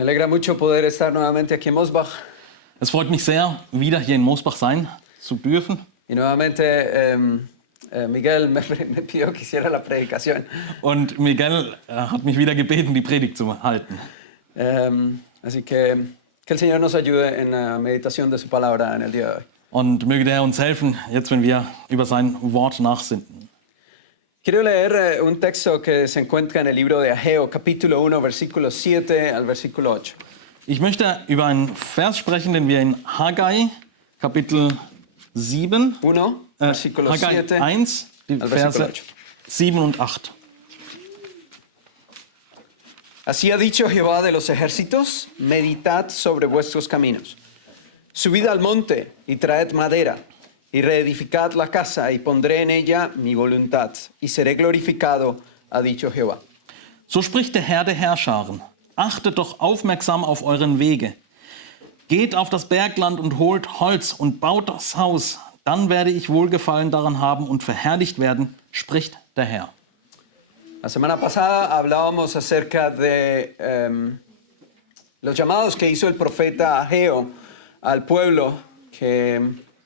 Me alegra mucho poder estar nuevamente aquí en Mosbach. Es freut mich sehr, wieder hier in Mosbach sein zu dürfen. Y nuevamente Miguel me pidió que hiciera la predicación. Und Miguel hat mich wieder gebeten, die Predigt zu halten. Así que el Señor nos ayude en la meditación de su palabra en el día de hoy. Und möge der Herr uns helfen, jetzt wenn wir über sein Wort nachsinnen. Quiero leer un texto que se encuentra en el libro de Ageo, capítulo 1, versículo 7 al versículo 8. Ich möchte über einen Vers sprechen, den wir in Haggai, Kapitel 7, 1, versículo Haggai 7 1, die al versículo Verse 8. 7 und 8. Así ha dicho Jehová de los ejércitos, meditad sobre vuestros caminos. Subid al monte y traed madera, y reedificad la casa, y pondré en ella mi voluntad, y seré glorificado, ha dicho Jehová. So spricht der Herr der Herrscharen. Achtet doch aufmerksam auf euren Wege. Geht auf das Bergland und holt Holz und baut das Haus. Dann werde ich Wohlgefallen daran haben und verherrlicht werden, spricht der Herr. La semana pasada hablábamos acerca de los llamados que hizo el profeta Ageo al pueblo que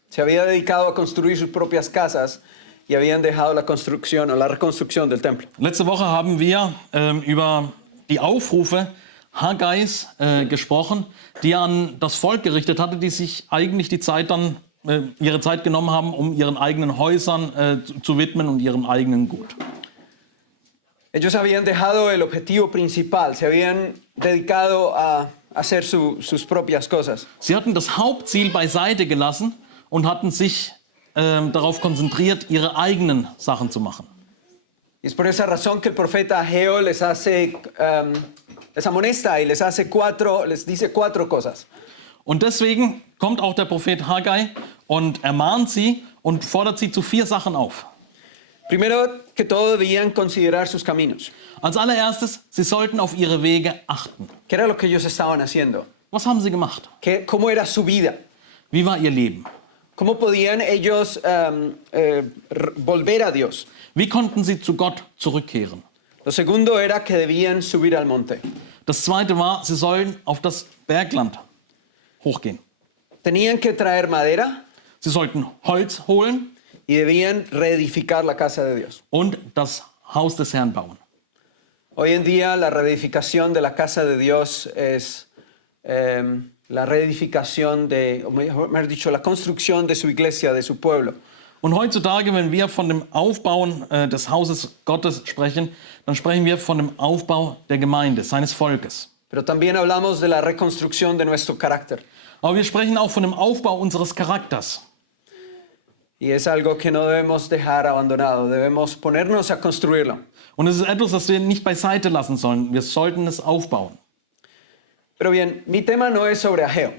se había dedicado a construir sus propias casas y habían dejado la construcción o la reconstrucción del templo. Letzte Woche haben wir über die Aufrufe Haggais gesprochen, die er an das Volk gerichtet hatte, die sich eigentlich die Zeit dann, ihre Zeit genommen haben, um ihren eigenen Häusern zu widmen und ihrem eigenen Gut. Ellos habían dejado el objetivo principal, se habían dedicado a hacer sus propias cosas. Sie hatten das Hauptziel beiseite gelassen und hatten sich darauf konzentriert, ihre eigenen Sachen zu machen. Y es por esa razón que el profeta Ageo les amonesta y les dice cuatro cosas. Und deswegen kommt auch der Prophet Haggai und ermahnt sie und fordert sie zu 4 Sachen auf. Primero que todo debían considerar sus caminos. Als allererstes, sie sollten auf ihre Wege achten. ¿Qué era lo que ellos estaban haciendo? Was haben sie gemacht? ¿Cómo era su vida? Wie war ihr Leben? ¿Cómo podían ellos volver a Dios? Wie konnten sie zu Gott zurückkehren? Lo segundo era que debían subir al monte. Das zweite war, sie sollen auf das Bergland hochgehen. Tenían que traer madera Sie sollten Holz holen y debían reedificar la casa de Dios. und das Haus des Herrn bauen. Hoy en día la reedificación de la casa de Dios es la reedificación o mejor dicho, la construcción de su iglesia, de su pueblo. Und heutzutage, wenn wir von dem Aufbauen des Hauses Gottes sprechen, dann sprechen wir von dem Aufbau der Gemeinde, seines Volkes. Pero también hablamos de la reconstrucción de nuestro carácter. Aber wir sprechen auch von dem Aufbau unseres Charakters. Y es algo que no debemos dejar abandonado, debemos ponernos a construirlo. Und es ist etwas, das wir nicht beiseite lassen sollen. Wir sollten es aufbauen. Pero bien, mi tema no es sobre Ageo,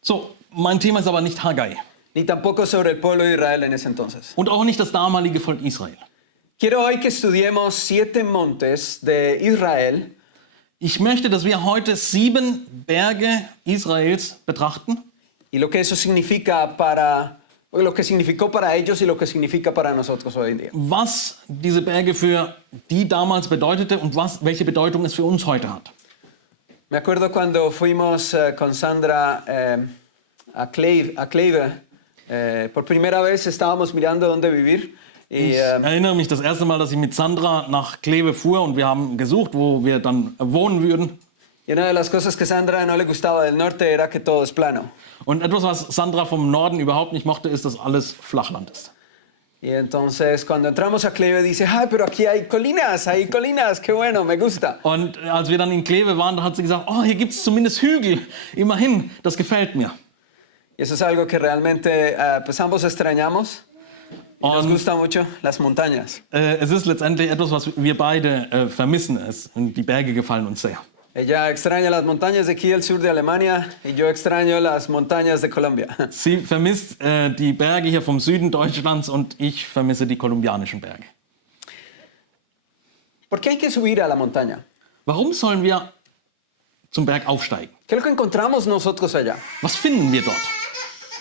So, mein Thema ist aber nicht Haggai ni tampoco sobre el pueblo de Israel en ese entonces. und auch nicht das damalige Volk Israel. Quiero hoy que estudiemos 7 montes de Israel Ich möchte, dass wir heute 7 Berge Israels betrachten y lo que eso significa lo que significó para ellos y lo que significa para nosotros hoy en día. was diese Berge für die damals bedeutete und welche Bedeutung es für uns heute hat. Me acuerdo cuando fuimos con Sandra a Kleve, por primera vez estábamos mirando dónde vivir. Ich erinnere mich das erste Mal, dass ich mit Sandra nach Kleve fuhr und wir haben gesucht, wo wir dann wohnen würden. Y una de las cosas que a Sandra no le gustaba del norte era que todo es plano. Und etwas, was Sandra vom Norden überhaupt nicht mochte, ist, dass alles Flachland ist. Y entonces cuando entramos a Kleve dice, ay, pero aquí hay colinas, qué bueno, me gusta. Und als wir dann in Kleve waren, da hat sie gesagt, oh, hier gibt es zumindest Hügel. Immerhin, das gefällt mir. Y eso es algo que realmente pues ambos extrañamos. Y nos gusta mucho las montañas. Es ist letztendlich etwas, was wir beide vermissen. Die Berge gefallen uns sehr. Ella extraña las montañas de aquí del sur de Alemania y yo extraño las montañas de Colombia. Sie vermisst die Berge hier vom Süden Deutschlands und ich vermisse die kolumbianischen Berge. ¿Por qué hay que subir a la montaña? Warum sollen wir zum Berg aufsteigen? ¿Qué es lo que encontramos nosotros allá? Was finden wir dort?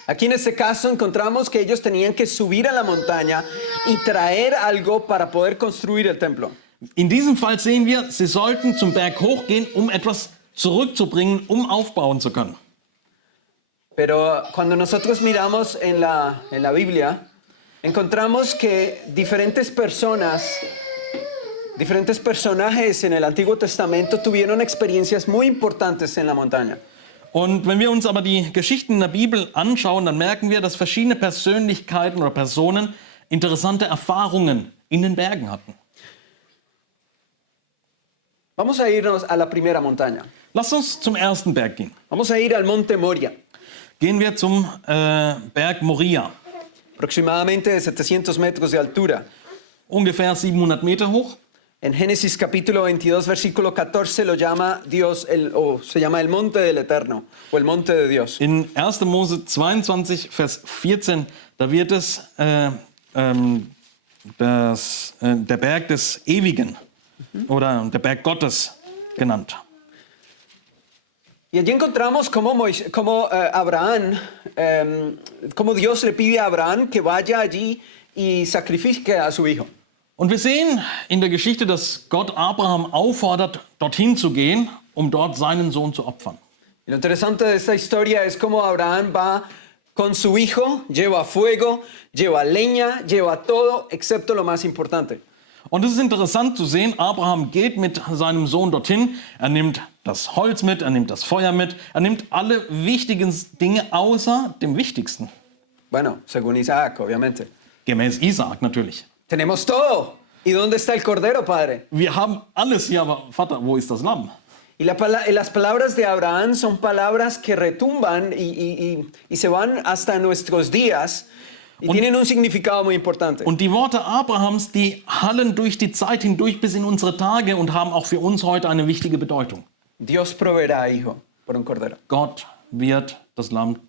Aquí en este caso encontramos que ellos tenían que subir a la montaña y traer algo para poder construir el templo. In diesem Fall sehen wir, sie sollten zum Berg hochgehen, um etwas zurückzubringen, um aufbauen zu können. Pero cuando nosotros miramos en la Biblia, encontramos que diferentes personajes en el Antiguo Testamento tuvieron experiencias muy importantes en la montaña. Und wenn wir uns aber die Geschichten in der Bibel anschauen, dann merken wir, dass verschiedene Persönlichkeiten oder Personen interessante Erfahrungen in den Bergen hatten. Vamos a irnos a la primera montaña. Lass uns zum ersten Berg gehen. Vamos a ir al Monte Moria, Gehen wir zum Berg Moria. aproximadamente de 700 metros de altura. Ungefähr 700 Meter hoch. En Génesis capítulo 22, versículo 14 lo llama Dios, se llama el monte del Eterno o el monte de Dios. In 1. Mose 22, Vers 14, da wird es der Berg des Ewigen oder der Berg Gottes genannt. Y allí encontramos cómo Dios le pide a Abraham que vaya allí y sacrifique a su hijo. Und wir sehen in der Geschichte, dass Gott Abraham auffordert, dorthin zu gehen, um dort seinen Sohn zu opfern. Y lo interesante de esta historia es cómo Abraham va con su hijo, lleva fuego, lleva leña, lleva todo, excepto lo más importante. Und es ist interessant zu sehen, Abraham geht mit seinem Sohn dorthin, er nimmt das Holz mit, er nimmt das Feuer mit, er nimmt alle wichtigen Dinge außer dem Wichtigsten. Bueno, según Isaac, obviamente. Gemäß Isaak natürlich. Tenemos todo. ¿Y dónde está el cordero, padre? Wir haben alles hier, aber Vater, wo ist das Lamm? Y las palabras de Abraham son palabras que retumban y se van hasta nuestros días y tienen un significado muy importante. Und die Worte Abrahams, die hallen durch die Zeit hindurch bis in unsere Tage und haben auch für uns heute eine wichtige Bedeutung. Dios proveerá, hijo, por un cordero. Gott wird das Lamm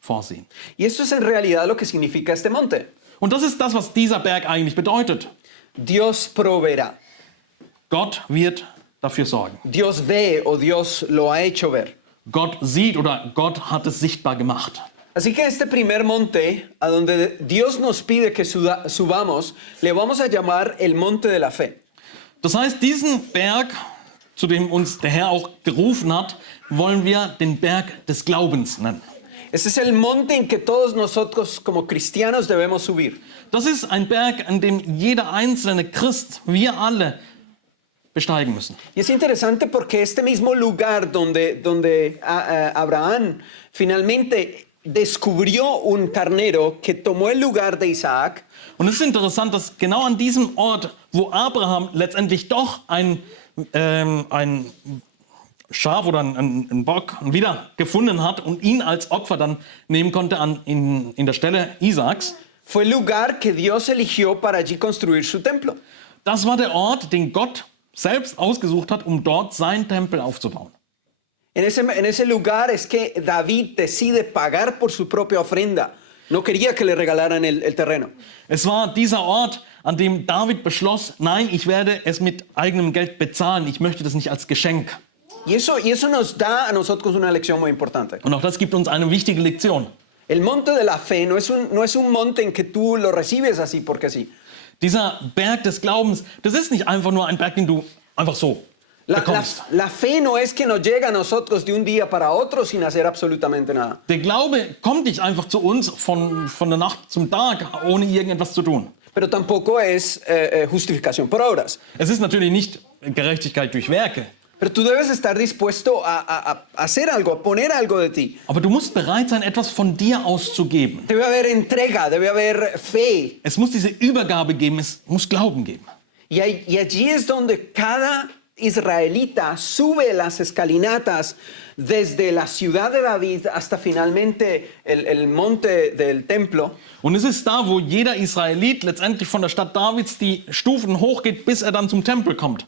vorsehen. Y esto es en realidad lo que significa este monte. Und das ist das, was dieser Berg eigentlich bedeutet. Dios proveerá. Gott wird dafür sorgen. Dios ve o Dios lo ha hecho ver. Gott sieht oder Gott hat es sichtbar gemacht. Así que este primer monte, a donde Dios nos pide que subamos, le vamos a llamar el monte de la fe. Das heißt, diesen Berg, zu dem uns der Herr auch gerufen hat, wollen wir den Berg des Glaubens nennen. Este es el monte en que todos nosotros como cristianos debemos subir. Das ist ein Berg, an dem jeder einzelne Christ, wir alle, besteigen müssen. Y es interesante porque este mismo lugar donde Abraham finalmente descubrió un carnero que tomó el lugar de Isaac. Und es ist interessant, dass genau an diesem Ort, wo Abraham letztendlich doch ein Schaf oder einen Bock wieder gefunden hat und ihn als Opfer dann nehmen konnte in der Stelle Isaaks. Fue el lugar que Dios eligió para allí construir su templo. Das war der Ort, den Gott selbst ausgesucht hat, um dort seinen Tempel aufzubauen. En ese lugar es que David decide pagar por su propia ofrenda. No quería que le regalaran el terreno. Es war dieser Ort, an dem David beschloss, nein, ich werde es mit eigenem Geld bezahlen. Ich möchte das nicht als Geschenk. Y eso nos da a nosotros una lección muy importante. Und auch das gibt uns eine wichtige Lektion. El monte de la fe no es un monte en que tú lo recibes así porque sí. Dieser Berg des Glaubens, das ist nicht einfach nur ein Berg, den du einfach so bekommst. La fe no es que nos llega a nosotros de un día para otro sin hacer absolutamente nada. Der Glaube kommt nicht einfach zu uns von der Nacht zum Tag, ohne irgendetwas zu tun. Pero tampoco es justificación por obras. Es ist natürlich nicht Gerechtigkeit durch Werke. Pero tú debes estar dispuesto a hacer algo, a poner algo de ti. Aber du musst bereit sein, etwas von dir auszugeben. Debe haber entrega, debe haber fe. Es muss diese Übergabe geben, es muss Glauben geben. Y allí es donde cada israelita sube las escalinatas desde la ciudad de David hasta finalmente el monte del templo. Und es ist da, wo jeder Israelit letztendlich von der Stadt Davids die Stufen hochgeht, bis er dann zum Tempel kommt,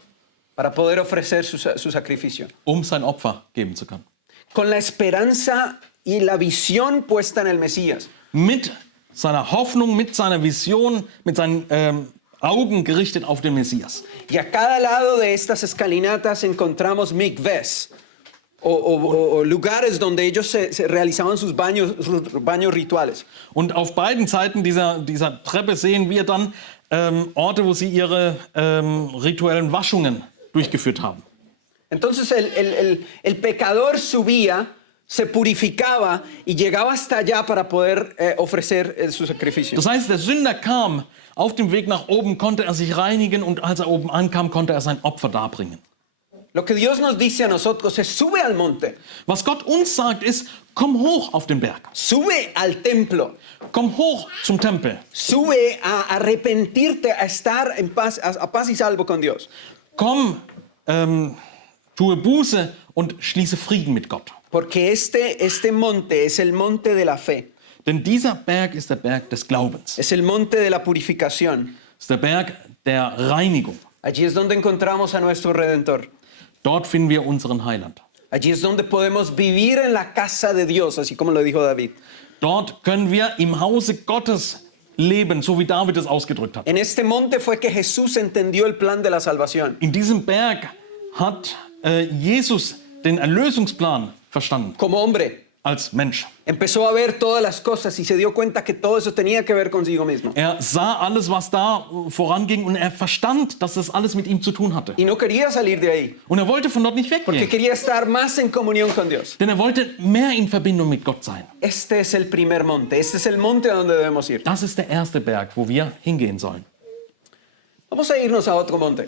Para poder ofrecer su sacrificio. um sein Opfer geben zu können. Con la esperanza y la visión puesta en el Mesías. Mit seiner Hoffnung, mit seiner Vision, mit seinen Augen gerichtet auf den Messias. Y a cada lado de estas escalinatas encontramos mikves o lugares donde ellos se realizaban sus baños rituales. Und auf beiden Seiten dieser Treppe sehen wir dann Orte, wo sie ihre rituellen Waschungen durchgeführt haben. Entonces el pecador subía, se purificaba y llegaba hasta allá para poder ofrecer su sacrificio. Das heißt, der Sünder kam, auf dem Weg nach oben konnte er sich reinigen und als er oben ankam, konnte er sein Opfer darbringen. Lo que Dios nos dice a nosotros es sube al monte, Was Gott uns sagt, ist, komm hoch auf den Berg, sube al templo, komm hoch zum Tempel, sube a arrepentirte, a estar en paz, a paz y salvo con Dios. komm, tue Buße und schließe Frieden mit Gott. Porque este monte es el monte de la fe, Denn dieser Berg ist der Berg des Glaubens, es el monte de la purificación. ist der Berg der Reinigung. Allí es donde encontramos a nuestro Redentor. Dort finden wir unseren Heiland. Allí es donde podemos vivir en la casa de Dios, así como lo dijo David. Dort können wir im Hause Gottes leben, so wie David es ausgedrückt hat. En este monte fue que Jesús entendió el plan de la salvación. In diesem Berg hat Jesus den Erlösungsplan verstanden, Como hombre, als Mensch. empezó a ver todas las cosas y se dio cuenta que todo eso tenía que ver consigo mismo. Er sah alles, was da voranging und er verstand, dass das alles mit ihm zu tun hatte. Y no quería salir de ahí, Und er wollte von dort nicht porque weggehen, quería estar más en comunión con Dios. denn er wollte mehr in Verbindung mit Gott sein. Este es el primer monte, este es el monte a donde debemos ir. Das ist der erste Berg, wo wir hingehen sollen. Vamos a irnos a otro monte.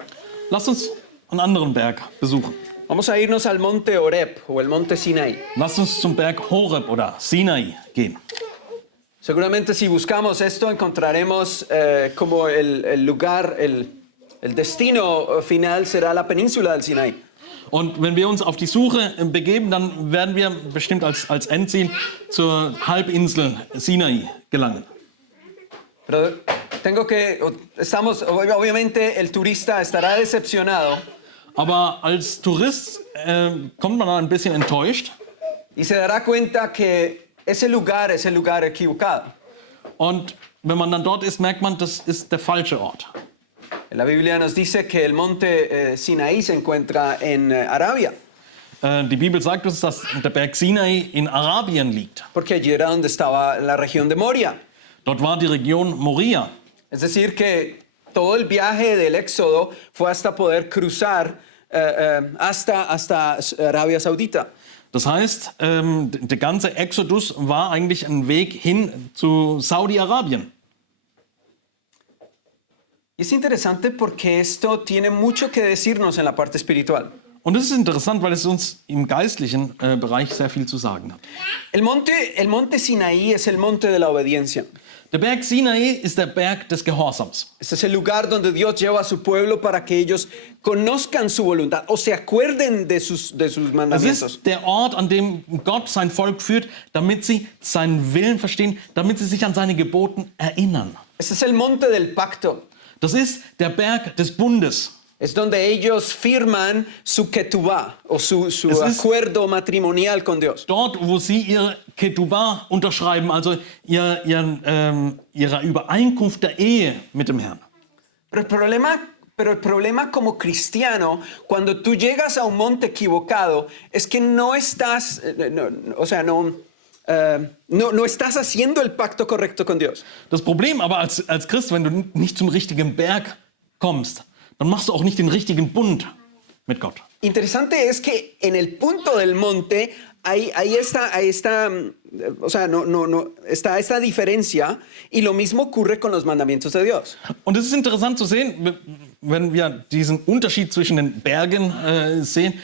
Lasst uns einen anderen Berg besuchen. Vamos a irnos al monte Horeb o el monte Sinai. Lasst uns zum Berg Horeb oder Sinai gehen. Seguramente si buscamos esto encontraremos como el lugar, el destino final será la península del Sinai. Und wenn wir uns auf die Suche begeben, dann werden wir bestimmt als Endziel zur Halbinsel Sinai gelangen. Pero obviamente el turista estará decepcionado Aber als Tourist kommt man da ein bisschen enttäuscht. y se dará cuenta que ese lugar es el lugar equivocado. Und wenn man dann dort ist, merkt man, das ist der falsche Ort. La Biblia nos dice que el monte Sinaí se encuentra en Arabia, Die Bibel sagt uns, dass der Berg Sinai in Arabien liegt. porque allí era donde estaba la región de Moria. Dort war die Region Moria. Es decir, que todo el viaje del Éxodo fue hasta poder cruzar hasta Arabia Saudita. Das heißt, der ganze Exodus war eigentlich ein Weg hin zu Saudi-Arabien. Y es interesante porque esto tiene mucho que decirnos en la parte espiritual. Und das ist interessant, weil es uns im geistlichen Bereich sehr viel zu sagen hat. El monte Sinaí es el monte de la obediencia. Der Berg Sinai ist der Berg des Gehorsams. Este es el lugar donde Dios lleva a su pueblo para que ellos conozcan su voluntad o se acuerden de sus Es mandamientos. ist der Ort, an dem Gott sein Volk führt, damit sie seinen Willen verstehen, damit sie sich an seine Geboten erinnern. Este es el monte del pacto. Das ist der Berg des Bundes. Es donde ellos firman su ketubá o su Es ist- acuerdo matrimonial con Dios. Dort, wo sie ihre Ketubah unterschreiben, also ihre Übereinkunft der Ehe mit dem Herrn. Pero el problema como cristiano, cuando tú llegas a un monte equivocado, es que no estás, no estás haciendo el pacto correcto con Dios. Das Problem aber als Christ, wenn du nicht zum richtigen Berg kommst, dann machst du auch nicht den richtigen Bund mit Gott. Interesante es que en el punto del monte está esta diferencia y lo mismo ocurre con los mandamientos de Dios. Und es ist interessant zu sehen, wenn wir diesen Unterschied zwischen den Bergen sehen,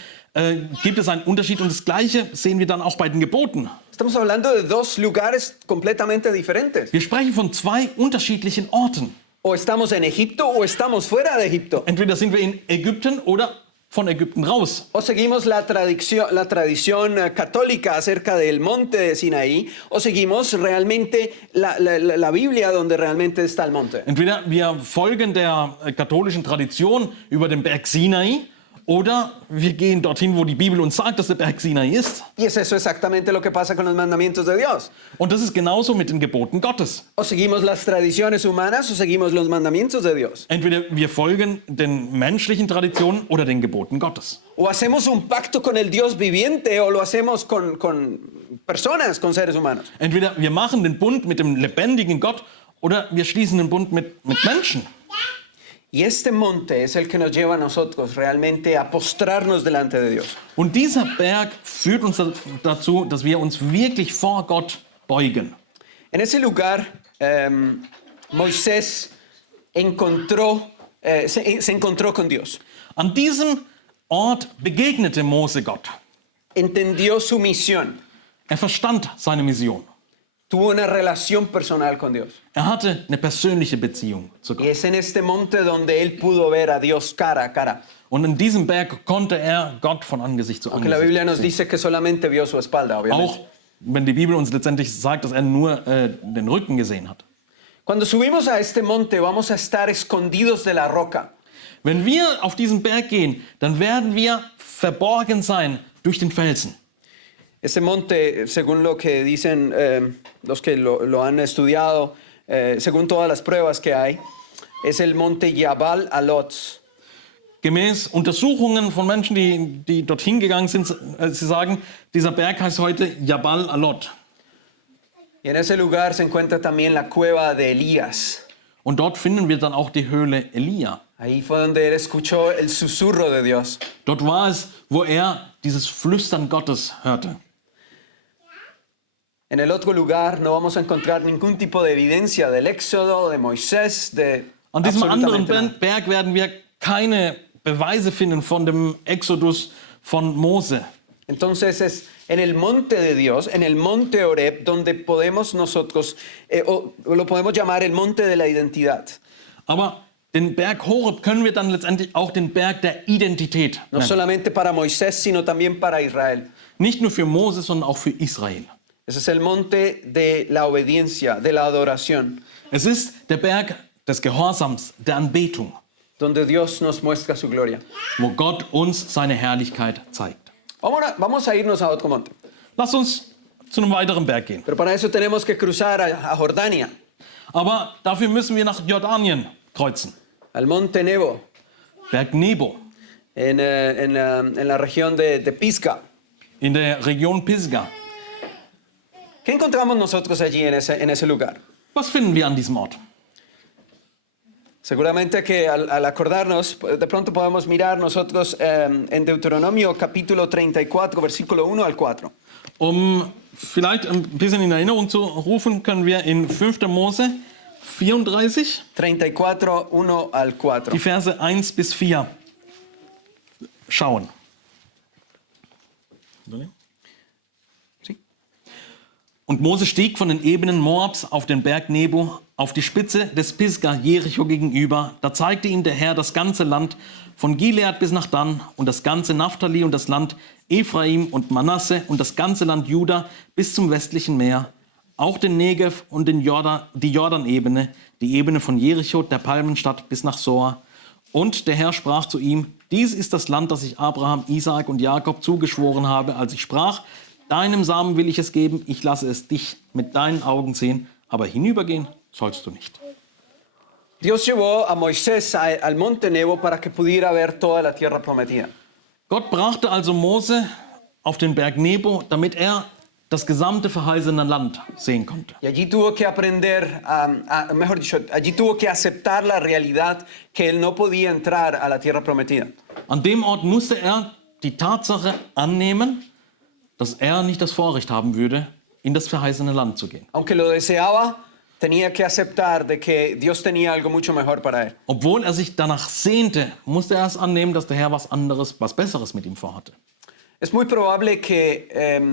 gibt es einen Unterschied und das Gleiche sehen wir dann auch bei den Geboten. Estamos hablando de dos lugares completamente diferentes. Wir sprechen von zwei unterschiedlichen Orten. O estamos en Egipto o estamos fuera de Egipto. Entweder sind wir in Ägypten oder von Ägypten raus. O seguimos la tradición católica acerca del monte de Sinaí, o seguimos realmente la Biblia donde realmente está el monte. Entweder wir folgen der katholischen Tradition über den Berg Sinai oder wir gehen dorthin, wo die Bibel uns sagt, dass der Berg Sinai ist. Y es eso exactamente lo que pasa con los mandamientos de Dios. Und das ist genauso mit den Geboten Gottes. O seguimos las tradiciones humanas o seguimos los mandamientos de Dios. Entweder wir folgen den menschlichen Traditionen oder den Geboten Gottes. O hacemos un pacto con el Dios viviente o lo hacemos con personas, con seres humanos. Entweder wir machen den Bund mit dem lebendigen Gott oder wir schließen den Bund mit Menschen. Y este monte es el que nos lleva a nosotros realmente a postrarnos delante de Dios. Und dieser Berg führt uns dazu, dass wir uns wirklich vor Gott beugen. En ese lugar, Moisés se encontró con Dios. An diesem Ort begegnete Mose Gott. Entendió su misión. Er verstand seine Mission. Tuvo una relación personal con Dios. Er hatte eine persönliche Beziehung zu Y Gott. es en este monte donde él pudo ver a Dios cara a cara. Und in diesem Berg konnte er Gott von Angesicht zu Aunque la Angesicht Biblia nos sehen. dice que solamente vio su espalda, obviamente. Auch wenn die Bibel uns letztendlich sagt, dass er nur den Rücken gesehen hat. Cuando subimos a este monte vamos a estar escondidos de la roca. Wenn wir auf diesen Berg gehen, dann werden wir verborgen sein durch den Felsen. Este monte, según lo que dicen los que lo han estudiado, según todas las pruebas que hay, es el monte Jabal Alot. Gemäß Untersuchungen von Menschen, die dorthin gegangen sind, sie sagen, dieser Berg heißt heute Jabal Alot. Y en ese lugar se encuentra también la cueva de Elías. Und dort finden wir dann auch die Höhle Elia. Ahí fue donde él escuchó el susurro de Dios. Dort war es, wo er dieses Flüstern Gottes hörte. En el otro lugar no vamos a encontrar ningún tipo de evidencia del Éxodo, de Moisés, de An diesem anderen absolutamente nada. Berg werden wir keine Beweise finden von dem Exodus von Mose. Entonces es en el monte de Dios, en el monte Horeb, donde podemos nosotros, o lo podemos llamar el monte de la identidad. Aber den Berg Horeb können wir dann letztendlich auch den Berg der Identität No nennen. solamente para Moisés, sino también para Israel. Nicht nur für Mose, sondern auch für Israel. Ese es el monte de la obediencia, de la adoración, Es ist der Berg des Gehorsams, der Anbetung, donde Dios nos muestra su gloria. wo Gott uns seine Herrlichkeit zeigt. Vamos a irnos a otro monte, Lass uns zu einem weiteren Berg gehen. pero para eso tenemos que cruzar a Jordania, Aber dafür müssen wir nach Jordanien kreuzen. al monte Nebo, Berg Nebo en la región de Pisga. in der Region Pisgah. ¿Qué encontramos nosotros allí en ese lugar? Was finden wir an diesem Ort? Seguramente que al acordarnos, de pronto podemos mirar nosotros en Deuteronomio capítulo 34, versículo 1 al 4. Vielleicht ein bisschen in Erinnerung zu rufen, können wir in 5. Mose 34, 34, 1 al 4. die Verse 1 bis 4 schauen. Sí. Und Mose stieg von den Ebenen Moabs auf den Berg Nebo, auf die Spitze des Pisgah Jericho gegenüber. Da zeigte ihm der Herr das ganze Land, von Gilead bis nach Dan und das ganze Naphtali und das Land Ephraim und Manasse und das ganze Land Juda bis zum westlichen Meer, auch den Negev und die Jordanebene, die Ebene von Jericho, der Palmenstadt bis nach Soar. Und der Herr sprach zu ihm: Dies ist das Land, das ich Abraham, Isaak und Jakob zugeschworen habe, als ich sprach: Deinem Samen will ich es geben, ich lasse es dich mit deinen Augen sehen, aber hinübergehen sollst du nicht. Dios llevó a Moisés al monte Nebo para que pudiera ver toda la tierra prometida. Gott brachte also Mose auf den Berg Nebo, damit er das gesamte verheißene Land sehen konnte. Y allí tuvo que aprender, mejor dicho, allí tuvo que aceptar la realidad que él no podía entrar a la tierra prometida. An dem Ort musste er die Tatsache annehmen, dass er nicht das Vorrecht haben würde, in das verheißene Land zu gehen. Aunque lo deseaba, tenía que aceptar de que Dios tenía algo mucho mejor para él. Obwohl er sich danach sehnte, musste er es annehmen, dass der Herr was anderes, was Besseres mit ihm vorhatte. Es muy probable que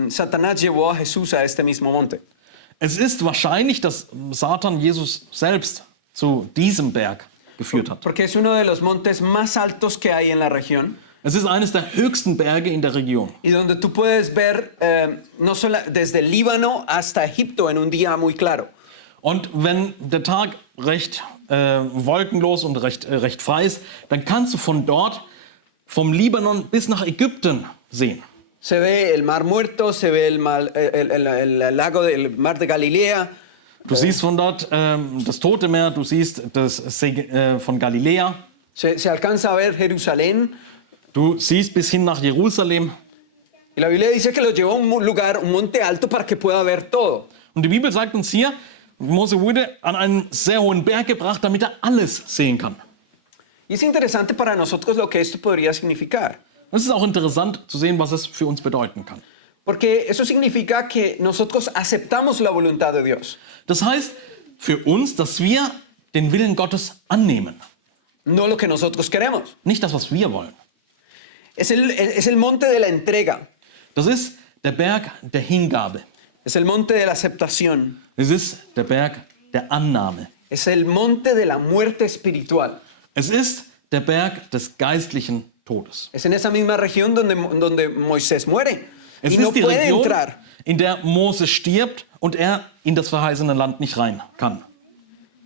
Satanás llevó a Jesús a este mismo monte. Es ist wahrscheinlich, dass Satan Jesus selbst zu diesem Berg geführt hat. Porque es uno de los montes más altos que hay en la región Es ist eines der höchsten Berge in der Region. y donde tú puedes ver no solo desde el Líbano hasta Egipto en un día muy claro. Und wenn der Tag recht wolkenlos und recht frei ist, dann kannst du von dort, vom Libanon bis nach Ägypten sehen. Se ve el Mar Muerto, se ve el lago del Mar de Galilea, Du siehst von dort das Tote Meer, du siehst das See von Galiläa, se alcanza a ver Jerusalén. du siehst bis hin nach Jerusalem. Y la Biblia dice que lo llevó a un lugar, un monte alto para que pueda ver todo. Und die Bibel sagt uns hier, Mose wurde an einen sehr hohen Berg gebracht, damit er alles sehen kann. Y es interesante para nosotros lo que esto podría significar. Es ist auch interessant zu sehen, was es für uns bedeuten kann. Porque eso significa que nosotros aceptamos la voluntad de Dios. Das heißt für uns, dass wir den Willen Gottes annehmen. No lo que nosotros queremos. Nicht das, was wir wollen. Es el monte de la entrega. Das ist der Berg der Hingabe. Es el monte de la aceptación. Es ist der Berg der Annahme. Es el monte de la muerte espiritual. Es ist der Berg des geistlichen Todes. Es en esa misma región donde Moisés muere. Es Y no ist die puede Region, entrar. in der Mose stirbt und er in das verheißene Land nicht rein kann.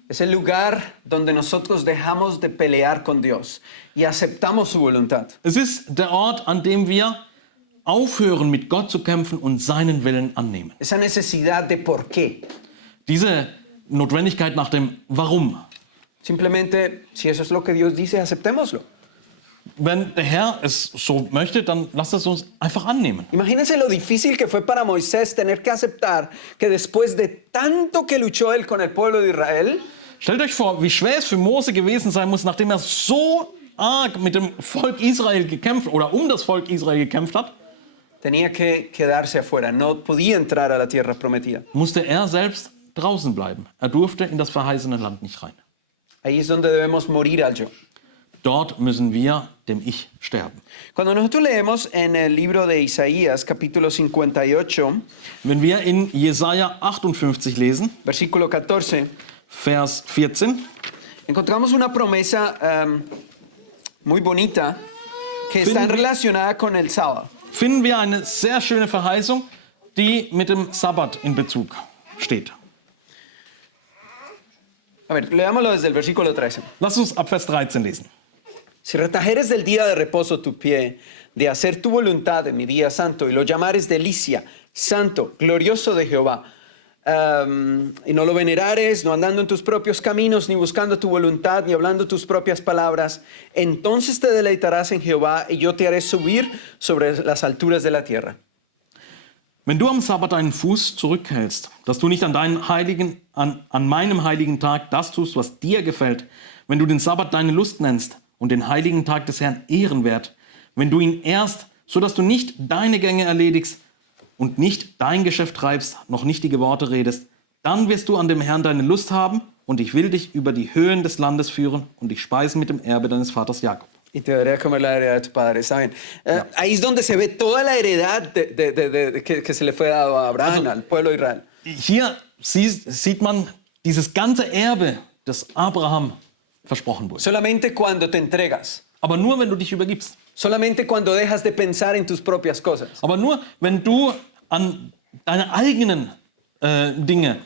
Es el lugar donde nosotros dejamos de pelear con Dios y aceptamos su voluntad. Es ist der Ort, an dem wir aufhören, mit Gott zu kämpfen und seinen Willen annehmen. Esa necesidad de por qué. Diese Notwendigkeit nach dem Warum. Simplemente, si eso es lo que Dios dice, aceptémoslo. Wenn der Herr es so möchte, dann lasst es uns einfach annehmen. Imagínense lo difícil que fue para Moisés tener que aceptar que después de tanto que luchó él con el pueblo de Israel, Stellt euch vor, wie schwer es für Mose gewesen sein muss, nachdem er so arg mit dem Volk Israel gekämpft oder um das Volk Israel gekämpft hat, tenía que quedarse afuera, no podía entrar a la tierra prometida. musste er selbst draußen bleiben. Er durfte in das verheißene Land nicht rein. Ahí es donde debemos morir al yo. Dort müssen wir dem Ich sterben. Cuando nosotros leemos en el libro de Isaías, capítulo 58, Wenn wir in Jesaja 58 lesen, versículo 14, Vers 14, encontramos una promesa muy bonita que está relacionada con el sábado. finden wir eine sehr schöne Verheißung, die mit dem Sabbat in Bezug steht. A ver, leámoslo desde el versículo 13. Lass uns ab Vers 13 lesen. Si retajeres del día de reposo tu pie, de hacer tu voluntad en mi día santo, y lo llamares delicia, santo, glorioso de Jehová, y no lo venerares, no andando en tus propios caminos, ni buscando tu voluntad, ni hablando tus propias palabras, entonces te deleitarás en Jehová, y yo te haré subir sobre las alturas de la tierra. Wenn du am Sabbat deinen Fuß zurückhältst, dass du nicht an meinem heiligen Tag das tust, was dir gefällt, wenn du den Sabbat deine Lust nennst und den heiligen Tag des Herrn ehrenwert, wenn du ihn ehrst, so dass du nicht deine Gänge erledigst und nicht dein Geschäft treibst, noch nichtige Worte redest, dann wirst du an dem Herrn deine Lust haben und ich will dich über die Höhen des Landes führen und dich speisen mit dem Erbe deines Vaters Jakob. Y te daré a comer la heredad de tu padre, ¿saben? Ahí es donde se ve toda la heredad que se le fue dado a Abraham, al pueblo de Israel. Hier sieht man dieses ganze Erbe, das Abraham versprochen wurde. Solamente cuando te entregas. Aber nur, wenn du dich übergibst. Solamente cuando dejas de pensar en tus propias cosas. Aber nur, wenn du an deine eigenen Dinge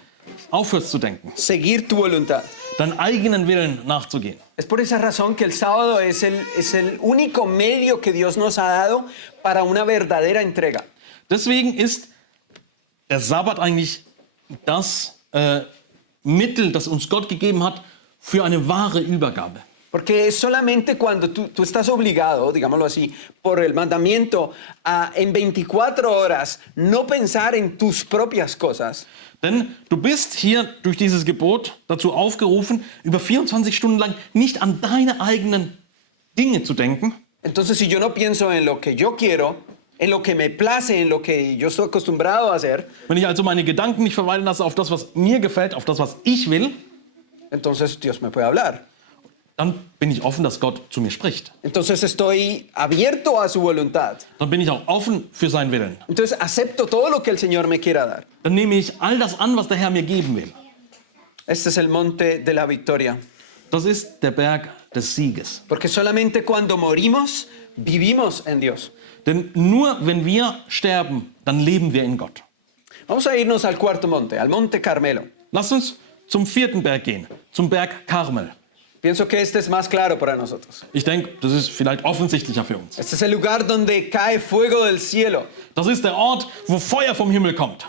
aufhörst zu denken, Seguir tu voluntad. deinen eigenen Willen nachzugehen. Es por esa razón que el sábado es el único medio que Dios nos ha dado para una verdadera entrega. Deswegen ist der Sabbat eigentlich das Mittel, das uns Gott gegeben hat, für eine wahre Übergabe. Porque es solamente cuando tú estás obligado, digámoslo así, por el mandamiento a en 24 horas no pensar en tus propias cosas. Denn du bist hier durch dieses Gebot dazu aufgerufen, über 24 Stunden lang nicht an deine eigenen Dinge zu denken. Entonces, si yo no pienso en lo que yo quiero, en lo que me place, en lo que yo estoy acostumbrado a hacer, Wenn ich also meine Gedanken nicht verweilen lasse auf das, was mir gefällt, auf das, was ich will, entonces Dios me puede hablar. dann bin ich offen, dass Gott zu mir spricht. Entonces estoy abierto a su voluntad. Dann bin ich auch offen für seinen Willen. Entonces acepto todo lo que el Señor me quiera dar. Dann nehme ich all das an, was der Herr mir geben will. Este es el monte de la victoria. Das ist der Berg des Sieges. Porque solamente cuando morimos, vivimos en Dios. Denn nur wenn wir sterben, dann leben wir in Gott. Vamos a irnos al cuarto monte, al monte Carmelo. Lasst uns zum vierten Berg gehen, zum Berg Karmel. Pienso que este es más claro para nosotros. Ich denke, das ist vielleicht offensichtlicher für uns. Este es el lugar donde cae fuego del cielo. Das ist der Ort, wo Feuer vom Himmel kommt,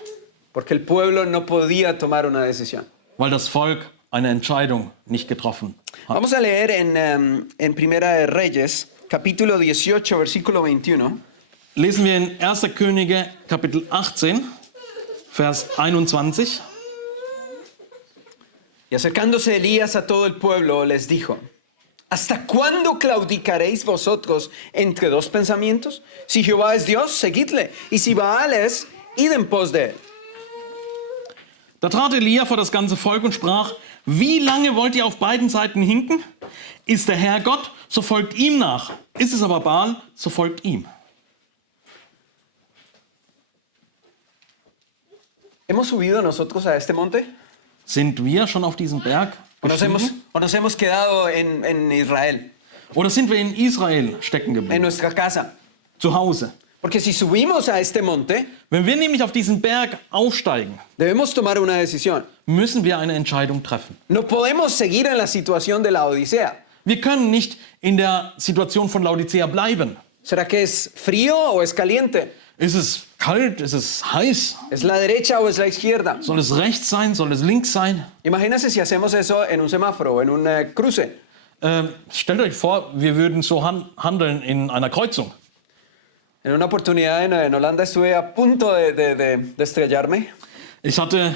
Porque el pueblo no podía tomar una decisión. weil das Volk eine Entscheidung nicht getroffen hat. Vamos a leer en Primera de Reyes, capítulo 18, versículo 21. Lesen wir in 1. Könige, Kapitel 18, Vers 21. Y acercándose Elías a todo el pueblo, les dijo: ¿Hasta cuándo claudicaréis vosotros entre dos pensamientos? Si Jehová es Dios, seguidle. Y si Baal es, id en pos de él. Da trat Elia vor das ganze Volk und sprach, wie lange wollt ihr auf beiden Seiten hinken? Ist der Herr Gott, so folgt ihm nach. Ist es aber Baal, so folgt ihm. ¿Hemos subido nosotros a este monte? Sind wir schon auf diesem Berg gestiegen? ¿O nos hemos quedado en Israel, Oder sind wir in Israel stecken en geblieben? nuestra casa? Zu Hause. Porque si subimos a este monte, Wenn wir nämlich auf diesen Berg aufsteigen, debemos tomar una decisión. müssen wir eine Entscheidung treffen. No podemos seguir en la situación de la Odisea. Wir können nicht in der Situation von Laodicea bleiben. ¿Será que es frío o es caliente? Ist es kalt? Ist es heiß? ¿Es la derecha o es la izquierda? Soll es rechts sein? Soll es links sein? Imagínense si hacemos eso en un semáforo o en un cruce. Stellt euch vor, wir würden so handeln in einer Kreuzung. En una oportunidad en Holanda estuve a punto de estrellarme. Ich hatte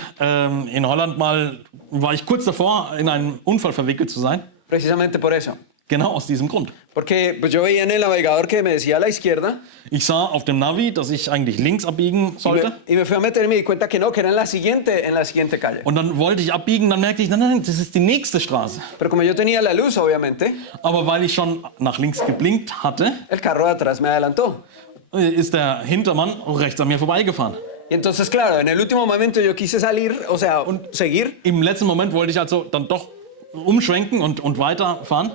in Holland war ich kurz davor, in einen Unfall verwickelt zu sein. Precisamente por eso. Genau aus diesem Grund. Porque pues, yo veía en el navegador que me decía a la izquierda Ich sah auf dem Navi, dass ich eigentlich links abbiegen sollte. y me fui a meter y me di cuenta que no, que era en la siguiente calle. Und dann wollte ich abbiegen, dann merkte ich, nein, das ist die nächste Straße. Pero como yo tenía la luz, obviamente, Aber weil ich schon nach links geblinkt hatte, el carro de atrás me adelantó. ist der Hintermann rechts an mir vorbeigefahren. Y entonces, claro, en el último momento yo quise salir, o sea, seguir. Im letzten Moment wollte ich also dann doch umschwenken und weiterfahren.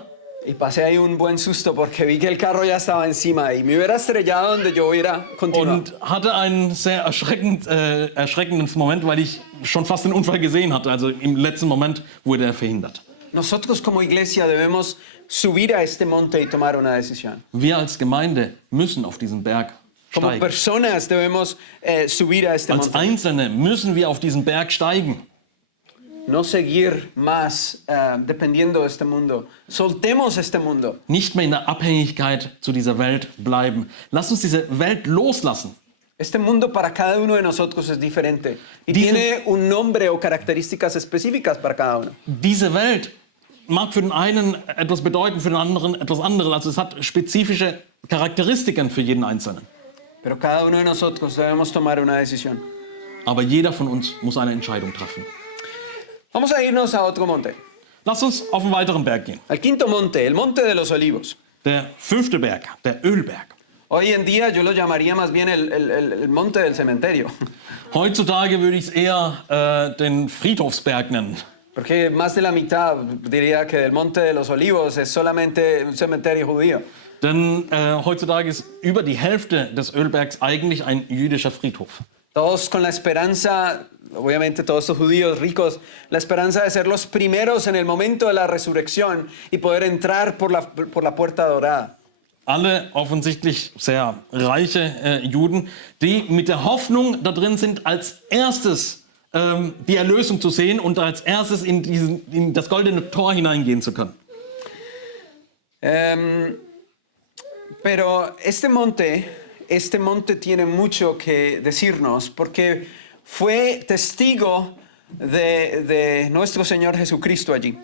Y pasé ahí un buen susto porque vi que el carro ya estaba encima y me hubiera estrellado donde yo hubiera continuado. Und hatte einen sehr erschreckenden Moment, weil ich schon fast den Unfall gesehen hatte. Also im letzten Moment wurde er verhindert. Nosotros como iglesia debemos subir a este monte y tomar una decisión. Wir als Gemeinde müssen auf diesen Berg Como steigen. personas debemos subir a este Als monte. Einzelne müssen wir auf diesen Berg steigen. No seguir más dependiendo de este mundo. Soltemos este mundo. Nicht mehr in der Abhängigkeit zu dieser Welt bleiben. Lasst uns diese Welt loslassen. Este mundo para cada uno de nosotros es diferente y Dice- tiene un nombre o características específicas para cada uno. Diese Welt mag für den einen etwas bedeuten, für den anderen etwas anderes. Also es hat spezifische Charakteristiken für jeden Einzelnen. Pero cada uno de nosotros debemos tomar una decisión. Aber jeder von uns muss eine Entscheidung treffen. Vamos a irnos a otro monte. Lasst uns auf einen weiteren Berg gehen. Al quinto monte, el monte de los olivos. Der 5. Berg, der Ölberg. Hoy en día yo lo llamaría más bien el monte del cementerio. Heutzutage würde ich es eher den Friedhofsberg nennen. Porque más de la mitad diría que el monte de los olivos es solamente un cementerio judío. Denn heutzutage ist über die Hälfte des Ölbergs eigentlich ein jüdischer Friedhof. Todos con la esperanza, obviamente todos estos judíos ricos, la esperanza de ser los primeros en el momento de la resurrección y poder entrar por la puerta dorada. Alle offensichtlich sehr reiche Juden, die mit der Hoffnung da drin sind, als erstes die Erlösung zu sehen und als erstes in das goldene Tor hineingehen zu können. Pero este monte tiene mucho que decirnos porque fue testigo de nuestro Señor Jesucristo allí.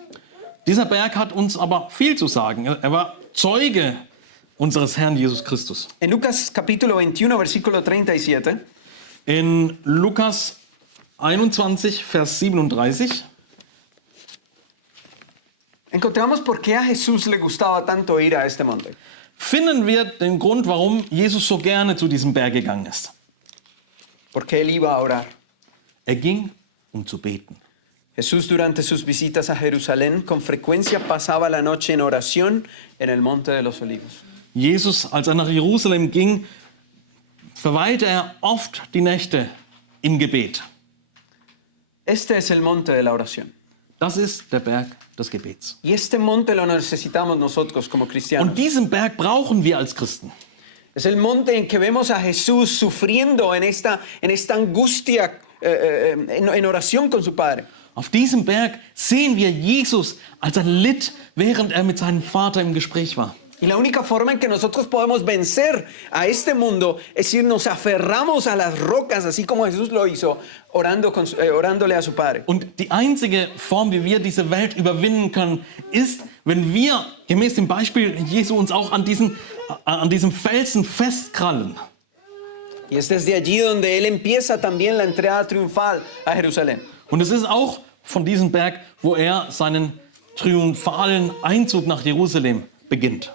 Dieser Berg hat uns aber viel zu sagen. Er war Zeuge unseres Herrn Jesus Christus. En Lucas capítulo 21, versículo 37, In Lukas 21, Vers 37 encontramos por qué a Jesús le gustaba tanto ir a este monte. finden wir den Grund, warum Jesus so gerne zu diesem Berg gegangen ist. Porque él iba a orar. Er ging, um zu beten. Jesús durante sus visitas a Jerusalén con frecuencia pasaba la noche en oración en el monte de los olivos. Jesus, als er nach Jerusalem ging, verweilte er oft die Nächte im Gebet. Este es el monte de la oración. Das ist der Berg des Gebets. Y este monte lo necesitamos nosotros como cristianos. Und diesen Berg brauchen wir als Christen. Es el monte en que vemos a Jesús sufriendo en esta angustia en oración con su Padre. Auf diesem Berg sehen wir Jesus, als er litt, während er mit seinem Vater im Gespräch war. Y la única forma en que nosotros podemos vencer a este mundo es si nos aferramos a las rocas, así como Jesús lo hizo, orándole a su Padre. Und die einzige Form, wie wir diese Welt überwinden können, ist, wenn wir gemäß dem Beispiel Jesu uns auch an diesem Felsen festkrallen. Y es desde allí donde Él empieza también la entrada triunfal a Jerusalén. Und es ist auch von diesem Berg, wo er seinen triumphalen Einzug nach Jerusalem beginnt.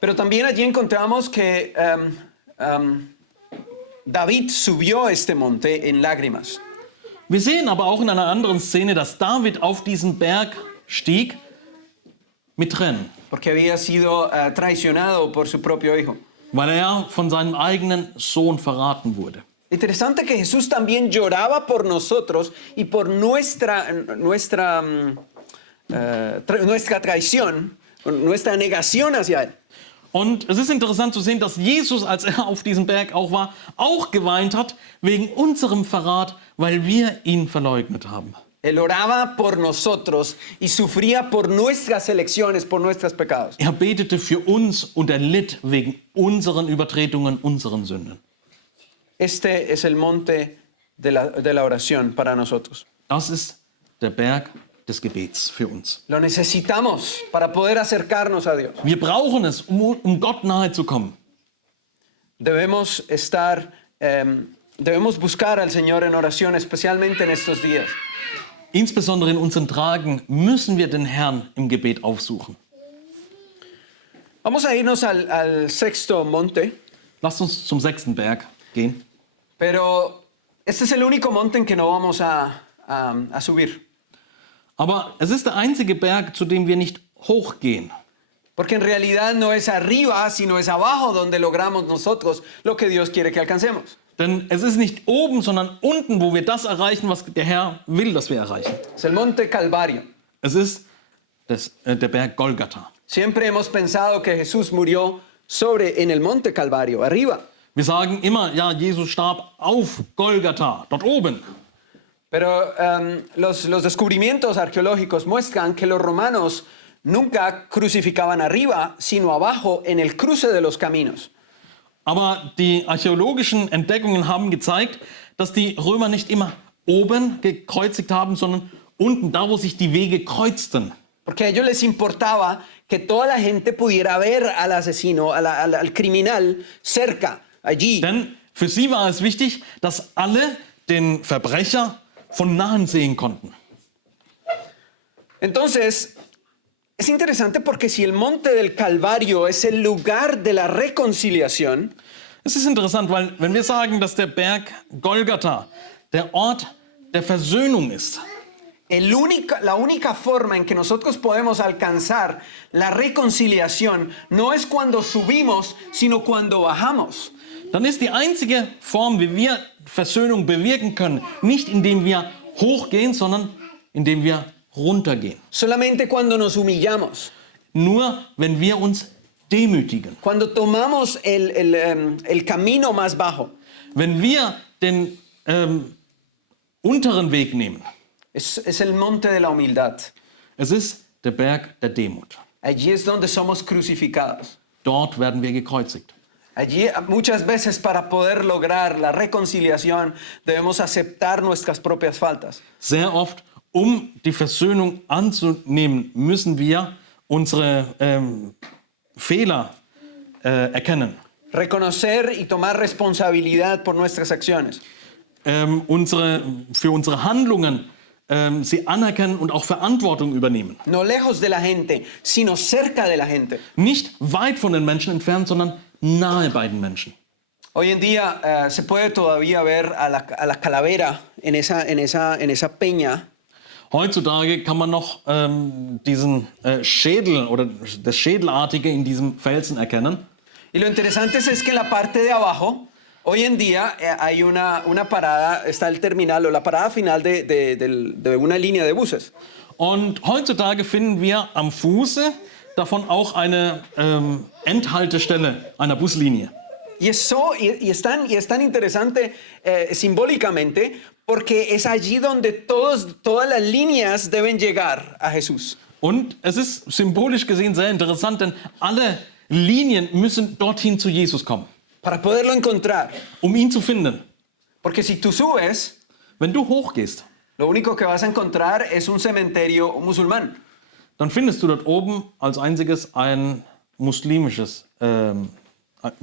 Pero también allí encontramos que David subió este monte en lágrimas. Wir sehen aber auch in einer anderen Szene, dass David auf diesen Berg stieg mit Tränen, Porque había sido traicionado por su propio hijo. weil er von seinem eigenen Sohn verraten wurde. Interesante que Jesús también lloraba por nosotros y por nuestra traición, nuestra negación hacia Él. Und es ist interessant zu sehen, dass Jesus, als er auf diesem Berg auch war, auch geweint hat wegen unserem Verrat, weil wir ihn verleugnet haben. Él oraba por nosotros y sufría por nuestras elecciones, por nuestros pecados. Er betete für uns und er litt wegen unseren Übertretungen, unseren Sünden. Este es el monte de la oración para nosotros. Das ist der Berg des Gebets für uns. Lo necesitamos para poder acercarnos a Dios. Wir brauchen es, um Gott nahe zu kommen. Debemos buscar al Señor en oración, especialmente en estos días. Insbesondere in unseren Tagen müssen wir den Herrn im Gebet aufsuchen. Vamos a irnos al sexto monte, Lasst uns zum 6. Berg gehen. pero este es el único monte en que no vamos a subir. Aber es ist der einzige Berg, zu dem wir nicht hochgehen. Porque en realidad no es arriba, sino es abajo donde logramos nosotros lo que Dios quiere que alcancemos. Denn es ist nicht oben, sondern unten, wo wir das erreichen, was der Herr will, dass wir erreichen. Es el monte Calvario. Es ist der Berg Golgatha. Siempre hemos pensado que Jesús murió en el monte Calvario, arriba. Wir sagen immer, ja, Jesus starb auf Golgatha, dort oben. Pero los descubrimientos arqueológicos muestran que los romanos nunca crucificaban arriba, sino abajo en el cruce de los caminos. Aber die archäologischen Entdeckungen haben gezeigt, dass die Römer nicht immer oben gekreuzigt haben, sondern unten, da wo sich die Wege kreuzten. Porque a ellos les importaba que toda la gente pudiera ver al asesino, al criminal cerca, allí. Denn für sie war es wichtig, dass alle den Verbrecher von nahen sehen konnten. Entonces, es interesante porque si el monte del Calvario es el lugar de la reconciliación, Es ist interessant, weil wenn wir sagen, dass der Berg Golgatha der Ort der Versöhnung ist, la única forma en que nosotros podemos alcanzar la reconciliación no es cuando subimos, sino cuando bajamos. dann ist die einzige Form, wie wir Versöhnung bewirken können, nicht indem wir hochgehen, sondern indem wir runtergehen. Solamente cuando nos humillamos, Nur wenn wir uns demütigen. cuando tomamos el camino más bajo. Wenn wir den unteren Weg nehmen. Es el monte de la humildad. Es ist der Berg der Demut. Allí es donde somos crucificados. Dort werden wir gekreuzigt. Allí muchas veces para poder lograr la reconciliación debemos aceptar nuestras propias faltas. Sehr oft, um die Versöhnung anzunehmen, müssen wir unsere Fehler erkennen. Reconocer y tomar responsabilidad por nuestras acciones. Für unsere Handlungen sie anerkennen und auch Verantwortung übernehmen. No lejos de la gente, sino cerca de la gente. Nicht weit von den Menschen entfernt, sondern nahe bei den Menschen. Hoy en día se puede todavía ver a la calavera en esa peña. Heutzutage kann man noch diesen Schädel oder das Schädelartige in diesem Felsen erkennen. Y lo interesante es que en la parte de abajo, hoy en día hay una parada, está el terminal o la parada final de una línea de buses. Und heutzutage finden wir am Fuße davon auch eine Endhaltestelle einer Buslinie. Y es tan interesante simbólicamente porque es allí donde todas las líneas deben llegar a Jesús. Und es ist symbolisch gesehen sehr interessant, denn alle Linien müssen dorthin zu Jesus kommen, para poderlo encontrar. um ihn zu finden. Porque si tú subes, Wenn du hochgehst, lo único que vas a encontrar es un cementerio musulmán. dann findest du dort oben als einziges ein muslimisches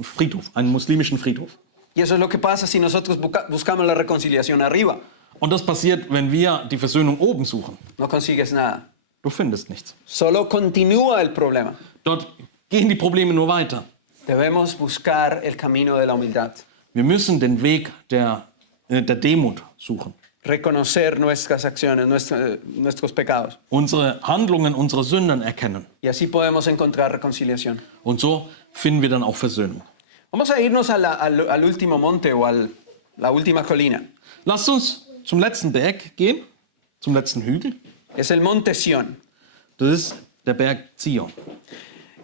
Friedhof, einen muslimischen Friedhof. Y eso es lo que pasa si nosotros buscamos la reconciliación arriba. Und das passiert, wenn wir die Versöhnung oben suchen. No consigues nada. Du findest nichts. Solo continúa el problema. Dort gehen die Probleme nur weiter. Debemos buscar el camino de la humildad. Wir müssen den Weg der Demut suchen. Reconocer nuestras acciones, nuestros pecados. Unsere Handlungen, unsere Sünden erkennen. Y así podemos encontrar reconciliación. Und so finden wir dann auch Versöhnung. Vamos a irnos al último monte o la última colina. Lasst uns zum letzten Berg gehen, zum letzten Hügel. Es el monte Sión. Das ist der Berg Zion.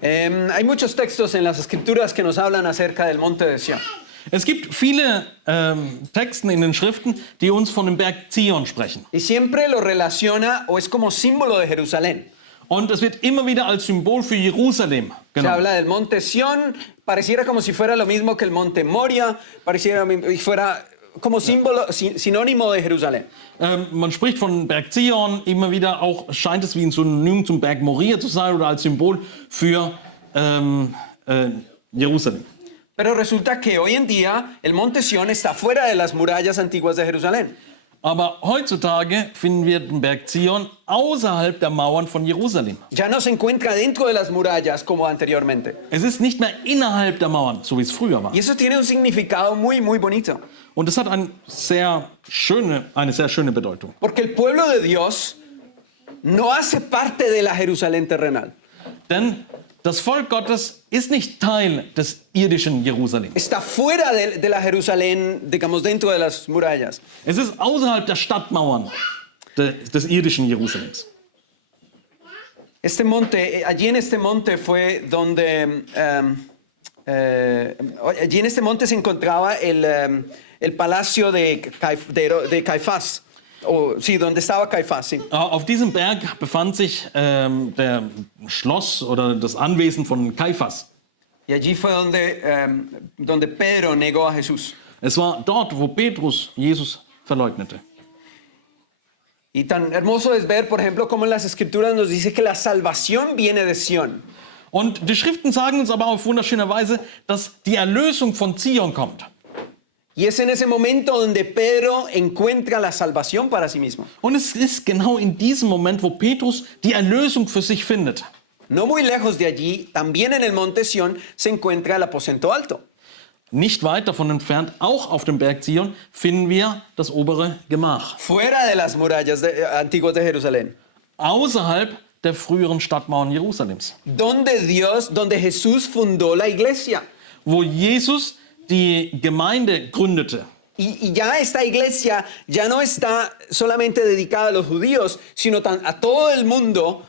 Hay muchos textos en las escrituras que nos hablan acerca del monte de Sión. Es gibt viele Texte in den Schriften, die uns von dem Berg Zion sprechen. Y siempre lo relaciona o es como símbolo de Jerusalén. Und es wird immer wieder als Symbol für Jerusalem Se genommen. habla del monte Sión, pareciera como si fuera lo mismo que el monte Moria, pareciera y fuera como símbolo, sinónimo de Jerusalén. Man spricht von Berg Zion, immer wieder auch scheint es wie ein Synonym zum Berg Moria zu sein oder als Symbol für Jerusalem. Pero resulta que hoy en día el monte Sión está fuera de las murallas antiguas de Jerusalén. Aber heutzutage finden wir den Berg Zion außerhalb der Mauern von Jerusalem. Ya no se encuentra dentro de las murallas como anteriormente. Es ist nicht mehr innerhalb der Mauern, so wie es früher war. Y eso tiene un significado muy, muy bonito. Und es hat eine sehr schöne Bedeutung. Porque el pueblo de Dios no hace parte de la Jerusalén terrenal. Denn das Volk Gottes ist nicht Teil des irdischen Jerusalem. Está fuera de la Jerusalén, digamos, dentro de las murallas. Es ist außerhalb der Stadtmauern des irdischen Jerusalems. Este monte, allí en este monte fue donde, allí en este monte se encontraba el palacio de Caifás, sí, donde estaba Caifás, sí. Auf diesem Berg befand sich der Schloss oder das Anwesen von Kaiphas. Y allí fue donde Pedro negó a Jesús. Es war dort, wo Petrus Jesus verleugnete. Y tan hermoso es ver, por ejemplo, cómo en las escrituras nos dice que la salvación viene de Sión. Und die Schriften sagen uns aber auf wunderschöne Weise, dass die Erlösung von Zion kommt. Y es en ese momento donde Pedro encuentra la salvación para sí mismo. Und es ist genau in diesem Moment, wo Petrus die Erlösung für sich findet. No muy lejos de allí, también en el monte Sión, se encuentra el aposento alto. Nicht weit davon entfernt, auch auf dem Berg Zion, finden wir das obere Gemach. Fuera de las murallas antiguas de Jerusalén. Außerhalb der früheren Stadtmauern Jerusalems. Donde Jesús fundó la iglesia. Wo Jesus die Gemeinde gründete. Y ya esta iglesia ya no está solamente dedicada a los judíos, sino a todo el mundo,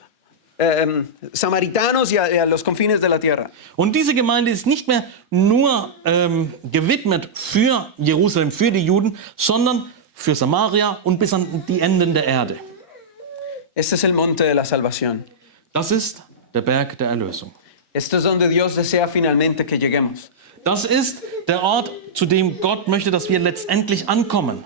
samaritanos y a los confines de la tierra. Und diese Gemeinde ist nicht mehr nur gewidmet für Jerusalem, für die Juden, sondern für Samaria und bis an die Enden der Erde. Este es el monte de la salvación. Das ist der Berg der Erlösung. Esto es donde Dios desea finalmente que lleguemos. Das ist der Ort, zu dem Gott möchte, dass wir letztendlich ankommen.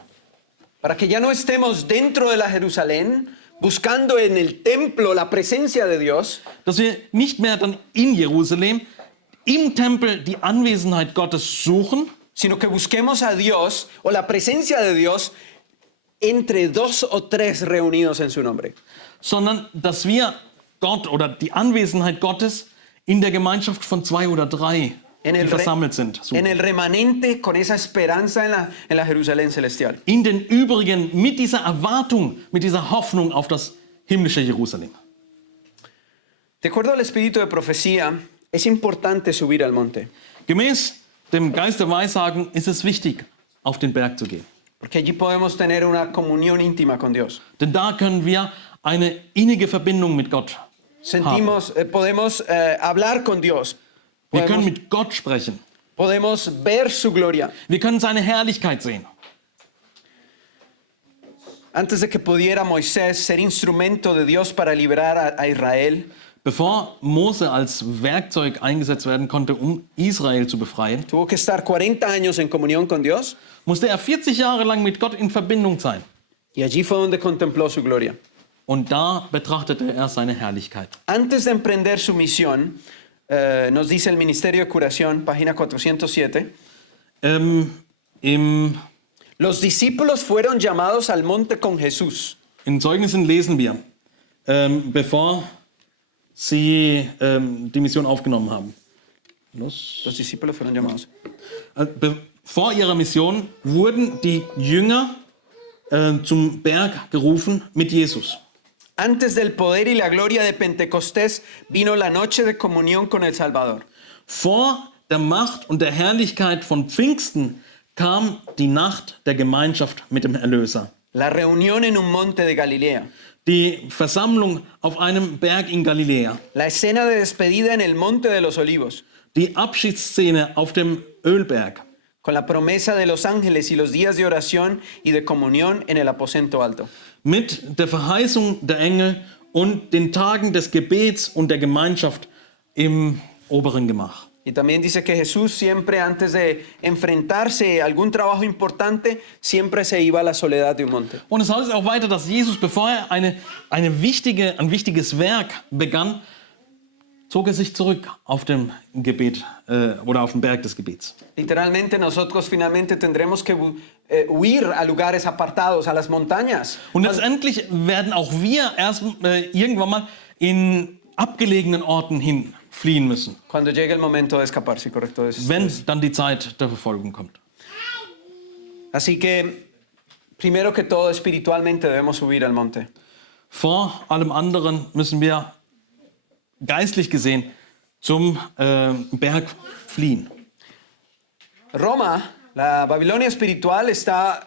Para que ya no estemos dentro de la Jerusalén, buscando en el templo la presencia de Dios, Dass wir nicht mehr dann in Jerusalem, im Tempel die Anwesenheit Gottes suchen, sino que busquemos a Dios o la presencia de Dios entre 2 o 3 reunidos en su nombre. sondern dass wir Gott oder die Anwesenheit Gottes in der Gemeinschaft von 2 oder 3, die versammelt sind, En suchen. el remanente con esa esperanza en la Jerusalén celestial. In den übrigen, mit dieser Erwartung, mit dieser Hoffnung auf das himmlische Jerusalem. De acuerdo al espíritu de profecía, es importante subir al monte, Gemäß dem Geist der Weissagen ist es wichtig, auf den Berg zu gehen. porque allí podemos tener una comunión íntima con Dios. Denn da können wir eine innige Verbindung mit Gott haben. Podemos hablar con Dios, Wir können podemos, mit Gott sprechen. podemos ver su gloria. Wir können seine Herrlichkeit sehen. antes de que pudiera Moisés ser instrumento de Dios para liberar a Israel, Bevor Mose als Werkzeug eingesetzt werden konnte, um Israel zu befreien, tuvo que estar 40 años en comunión con Dios musste er 40 Jahre lang mit Gott in Verbindung sein. y allí fue donde contempló su gloria. Und da betrachtete er seine Herrlichkeit. Antes de emprender su misión, nos dice el Ministerio de Curación, página 407, los discípulos fueron llamados al monte con Jesús. In Zeugnissen lesen wir, bevor sie die Mission aufgenommen haben. Los discípulos fueron llamados. Vor ihrer Mission wurden die Jünger zum Berg gerufen mit Jesus. Antes del poder y la gloria de Pentecostés vino la noche de comunión con el Salvador. Vor der Macht und der Herrlichkeit von Pfingsten kam die Nacht der Gemeinschaft mit dem Erlöser. La reunión en un monte de Galilea. Die Versammlung auf einem Berg in Galiläa. La escena de despedida en el monte de los olivos. Die Abschiedsszene auf dem Ölberg. Con la promesa de los ángeles y los días de oración y de comunión en el aposento alto. Mit der Verheißung der Engel und den Tagen des Gebets und der Gemeinschaft im oberen Gemach. Y también dice que Jesús siempre antes de enfrentarse a algún trabajo importante, siempre se iba a la soledad de un monte. Und es heißt auch weiter, dass Jesus, bevor er ein wichtiges Werk begann, zog er sich zurück auf dem Gebet oder auf den Berg des Gebets. Literalmente nosotros finalmente tendremos que huir a lugares apartados, a las montañas. Und letztendlich werden auch wir erst irgendwann mal in abgelegenen Orten hin fliehen müssen, Cuando llegue el momento de escapar, sí, correcto. wenn dann die Zeit der Verfolgung kommt. Así que, primero que todo, espiritualmente debemos subir al monte. Vor allem anderen müssen wir geistlich gesehen zum Berg fliehen. Roma, la Babilonia espiritual, está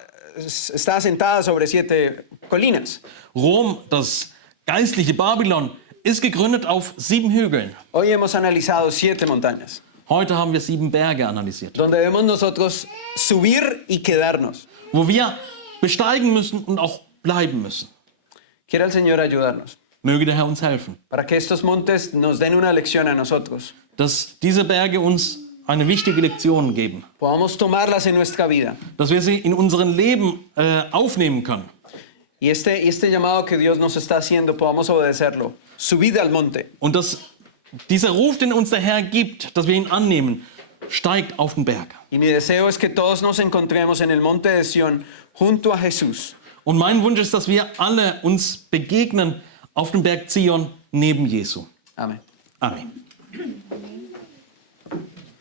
asentada sobre 7 colinas. Rom, das geistliche Babylon, ist gegründet auf 7 Hügeln. Hoy hemos analizado 7 montañas, Heute haben wir 7 Berge analysiert, donde debemos nosotros subir y quedarnos. wo wir besteigen müssen und auch bleiben müssen. Quiera el Señor ayudarnos Möge der Herr uns helfen, para que estos montes nos den una lección a nosotros. dass diese Berge uns eine wichtige Lektion geben, Podamos tomarlas en nuestra vida. dass wir sie in unserem Leben aufnehmen können. Y este llamado que Dios nos está haciendo, podamos obedecerlo. Subid al monte. Und dass dieser Ruf, den uns der Herr gibt, dass wir ihn annehmen, steigt auf den Berg. Y mi deseo es que todos nos encontremos en el monte de Sión junto a Jesús. Und mein Wunsch ist, dass wir alle uns begegnen auf dem Berg Zion neben Jesu. Amén. Amen.